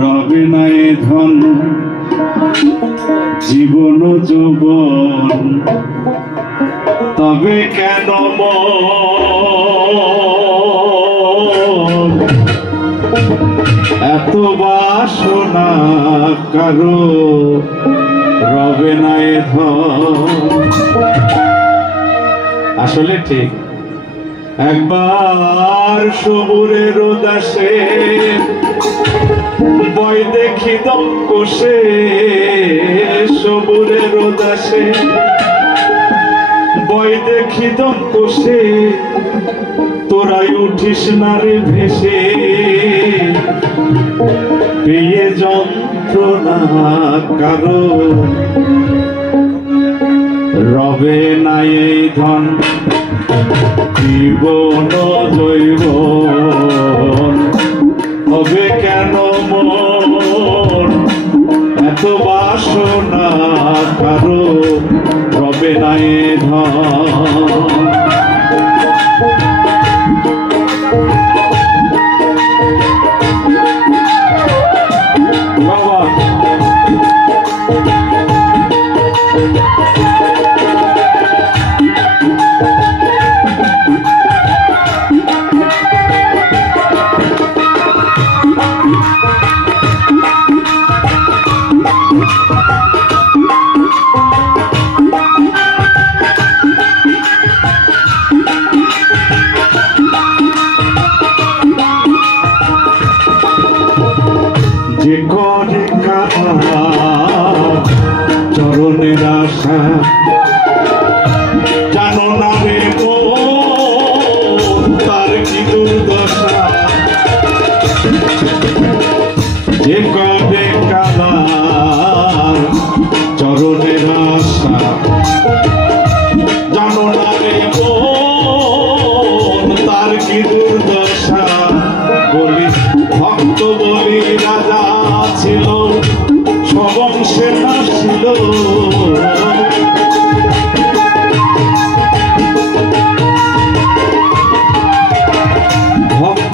রবে নাই ধন, জীবন যৌবন। তবে কেন এত বাসনা কারও রবে নাই ধন। আসলে ঠিক। একবার সবুরের দাসে বই দেখি দম কোষে সবুরের দাসে বই দেখি দম কোষে তোরাই উঠিস না রে ভেসে। পেয়ে যন্ত্রণা কারও। রবে নাই এই ধন। জীবন জৈব। চরণের আশা জানো না রে তার কি দুর্দশা? যে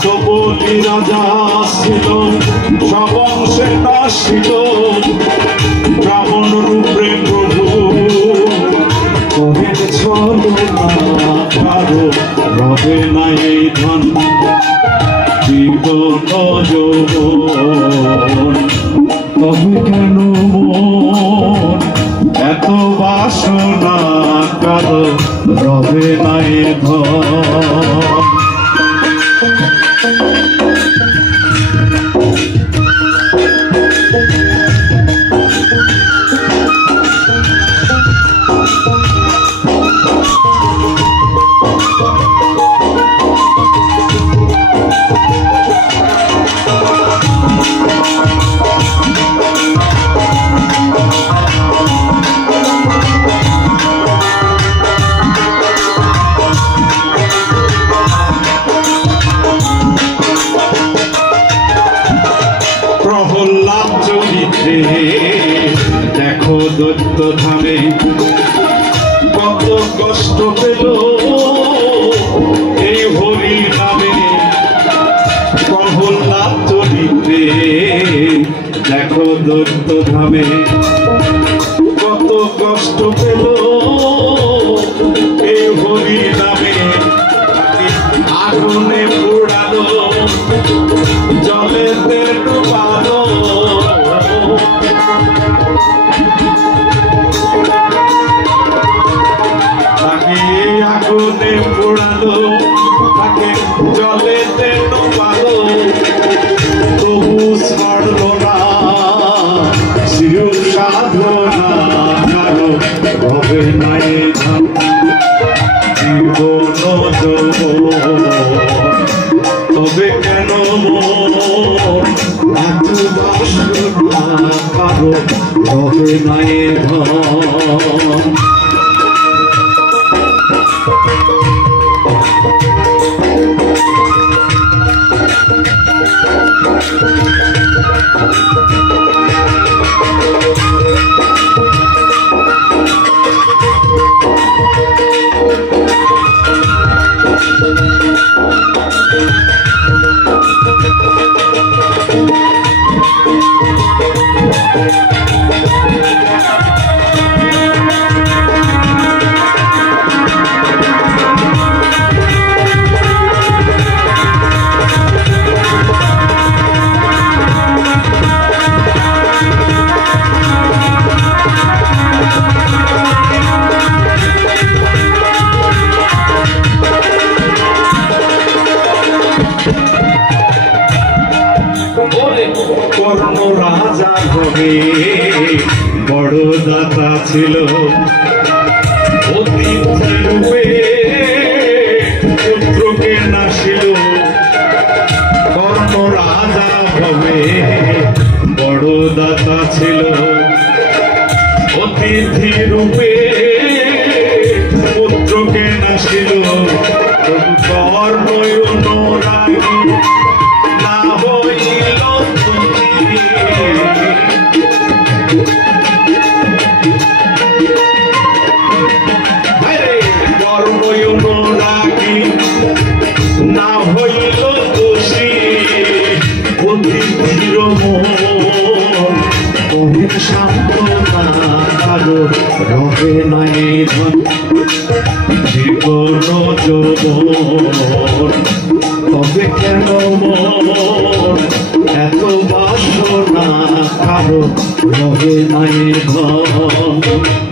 বলি রাজা ছিল সবংশে ছিল ব্রাহ্মণ রূপে প্রভু চলো না কারও রবে নাই ধন জীবন যৌবন তবে কেন মন এত বাসনা কারও রবে নাই ধন? দৈত্য ধামে কত কষ্ট পেল। এই হরি নামে প্রহ্লাদ চলিতে দেখো দৈত্য ধামে তবে কেন কারও হবে নাই Thank Thank you. ভবে বড় দাতা ছিল। রূপে পুত্রকে নাসিল কর্ণ রাজা ভবে বড় দাতা ছিল। অতিথি রূপে পুত্রকে নাসিল কর্ণ রাগী কহিন সান্ত্বনা কারও রবে ধন। জীবন যৌবন তবে কেন এত বাসনা কারও রবে নয় ধন?